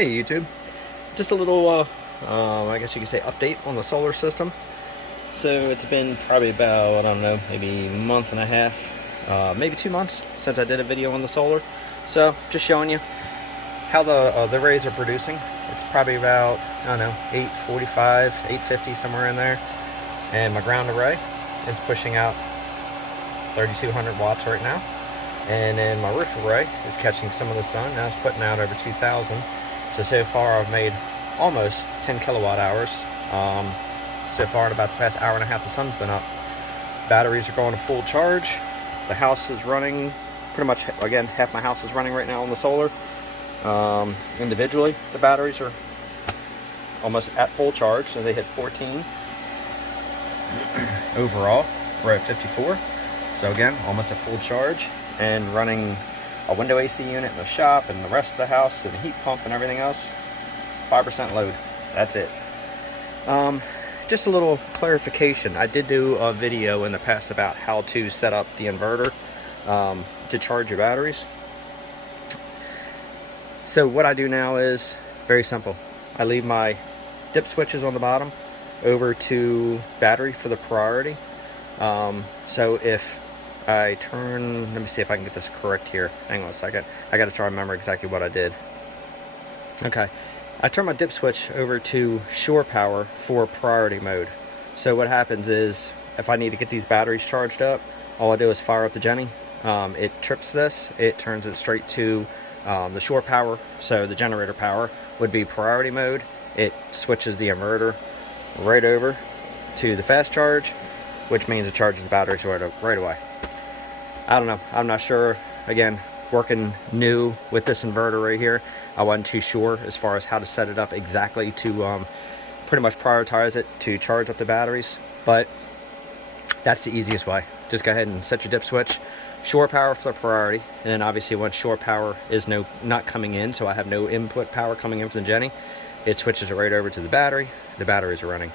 Hey YouTube, just a little, I guess you could say update on the solar system. So it's been probably about, I don't know, maybe a month and a half, maybe 2 months since I did a video on the solar. So just showing you how the arrays are producing. It's probably about, I don't know, 845, 850, somewhere in there. And my ground array is pushing out 3,200 watts right now. And then my roof array is catching some of the sun. Now it's putting out over 2,000. So far I've made almost 10 kilowatt hours. So far in about the past hour and a half, the sun's been up. Batteries are going to full charge. The house is running pretty much, again, half my house is running right now on the solar. Individually, the batteries are almost at full charge, so they hit 14. Overall, we're at 54. So again, almost at full charge, and running a window AC unit in the shop and the rest of the house and the heat pump and everything else. 5% load. That's it. Just a little clarification. I did do a video in the past about how to set up the inverter to charge your batteries. So what I do now is very simple. I leave my dip switches on the bottom over to battery for the priority. So if I turn, let me see if I can get this correct here. Hang on a second. I got to try and remember exactly what I did. Okay. I turn my dip switch over to shore power for priority mode. So what happens is, if I need to get these batteries charged up, all I do is fire up the Jenny. It trips this. It turns it straight to the shore power. So the generator power would be priority mode. It switches the inverter right over to the fast charge, which means it charges the batteries right away. I don't know. I'm not sure. Again, working new with this inverter right here, I wasn't too sure as far as how to set it up exactly to pretty much prioritize it to charge up the batteries. But that's the easiest way. Just go ahead and set your dip switch, shore power for the priority, and then obviously once shore power is not coming in, so I have no input power coming in from the Jenny, it switches it right over to the battery. The batteries are running.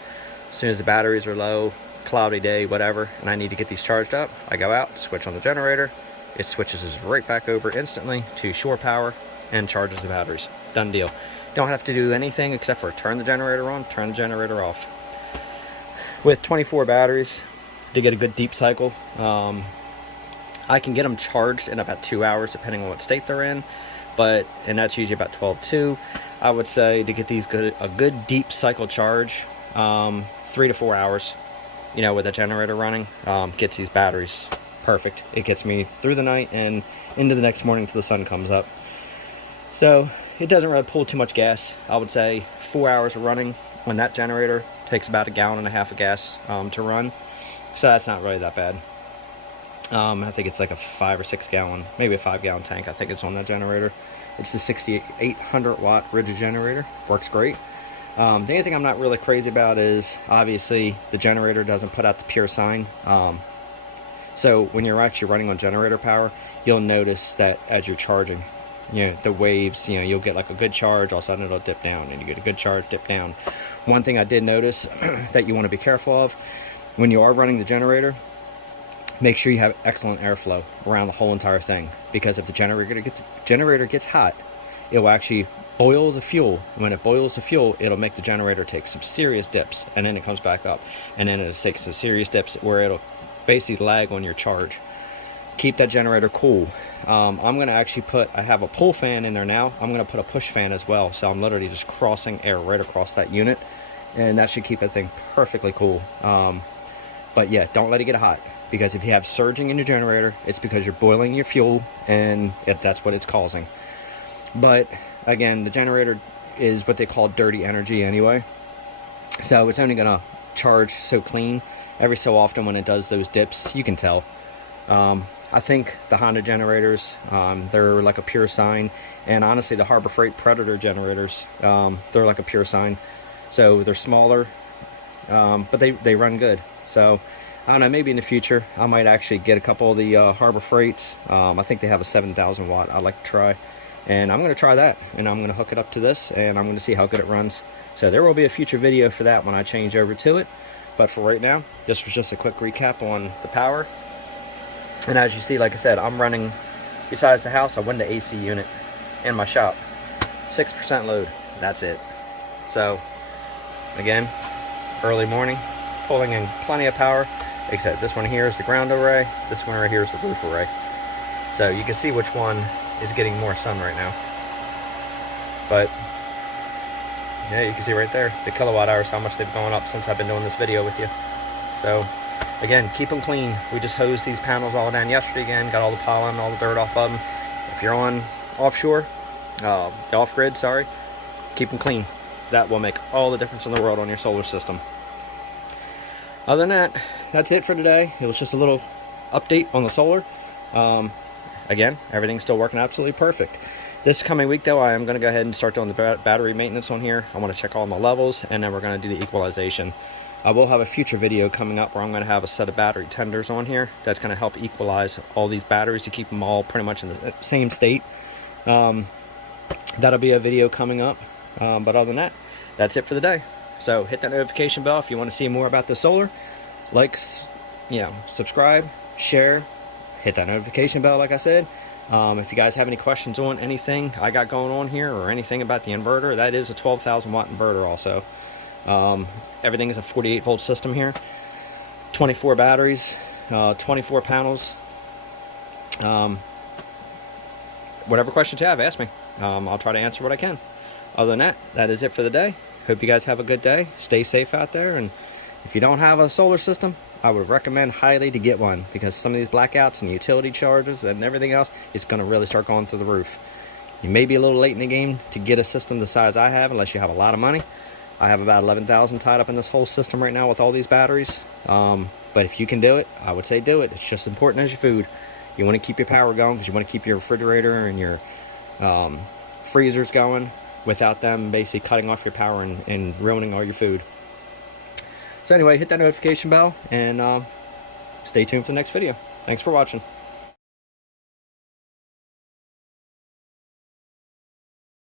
As soon as the batteries are low, cloudy day, whatever, and I need to get these charged up, I go out, switch on the generator, it switches us right back over instantly to shore power and charges the batteries. Done deal. Don't have to do anything except for turn the generator on, turn the generator off. With 24 batteries, to get a good deep cycle, I can get them charged in about 2 hours depending on what state they're in, and that's usually about 12.2. I would say to get these a good deep cycle charge, 3 to 4 hours. You know, with a generator running, gets these batteries perfect. It gets me through the night and into the next morning till the sun comes up. So it doesn't really pull too much gas. I would say 4 hours of running on that generator takes about 1.5 gallons of gas to run. So that's not really that bad. I think it's like a 5 or 6 gallon, maybe a 5 gallon tank. I think it's on that generator. It's the 6800 watt rigid generator. Works great. The only thing I'm not really crazy about is obviously the generator doesn't put out the pure sine. So when you're actually running on generator power, you'll notice that as you're charging, you know, the waves, you know, you'll get like a good charge, all of a sudden it'll dip down, and you get a good charge, dip down. One thing I did notice that you want to be careful of when you are running the generator, make sure you have excellent airflow around the whole entire thing, because if the generator gets hot, it will actually boil the fuel. When it boils the fuel, it'll make the generator take some serious dips, and then it comes back up, and then it'll take some serious dips where it'll basically lag on your charge. Keep that generator cool. I'm going to actually I have a pull fan in there now. I'm going to put a push fan as well, so I'm literally just crossing air right across that unit, and that should keep that thing perfectly cool. But yeah, don't let it get hot, because if you have surging in your generator, it's because you're boiling your fuel, and that's what it's causing. But again, the generator is what they call dirty energy anyway, so it's only going to charge so clean. Every so often when it does those dips, you can tell. I think the Honda generators, they're like a pure sine, and honestly the Harbor Freight Predator generators, they're like a pure sine. So they're smaller, but they run good. So I don't know, maybe in the future I might actually get a couple of the Harbor Freights. I think they have a 7,000 watt I'd like to try, and I'm going to try that, and I'm going to hook it up to this, and I'm going to see how good it runs. So there will be a future video for that when I change over to it. But for right now, this was just a quick recap on the power. And as you see, like I said, I'm running, besides the house, a window AC unit in my shop. 6% load. That's it. So again, early morning, pulling in plenty of power, except this one here is the ground array, this one right here is the roof array. So you can see which one is getting more sun right now. But yeah, you can see right there the kilowatt hours, how much they've gone up since I've been doing this video with you. So again, keep them clean. We just hosed these panels all down yesterday again, got all the pollen, all the dirt off of them. If you're on offshore, the off-grid, sorry, keep them clean. That will make all the difference in the world on your solar system. Other than that, that's it for today. It was just a little update on the solar. Again, everything's still working absolutely perfect. This coming week though, I am going to go ahead and start doing the battery maintenance on here. I want to check all my levels, and then we're going to do the equalization. I will have a future video coming up where I'm going to have a set of battery tenders on here that's going to help equalize all these batteries to keep them all pretty much in the same state. That'll be a video coming up. But other than that, that's it for the day. So hit that notification bell if you want to see more about the solar. Likes, subscribe, share, hit that notification bell like I said. If you guys have any questions on anything I got going on here or anything about the inverter, that is a 12,000 watt inverter also. Everything is a 48 volt system here, 24 batteries, 24 panels. Whatever questions you have, ask me. I'll try to answer what I can. Other than that, that is it for the day. Hope you guys have a good day. Stay safe out there, and if you don't have a solar system, I would recommend highly to get one, because some of these blackouts and utility charges and everything else is going to really start going through the roof. You may be a little late in the game to get a system the size I have, unless you have a lot of money. I have about 11,000 tied up in this whole system right now with all these batteries. But if you can do it, I would say do it. It's just as important as your food. You want to keep your power going because you want to keep your refrigerator and your freezers going without them basically cutting off your power and ruining all your food. So anyway, hit that notification bell and stay tuned for the next video. Thanks for watching.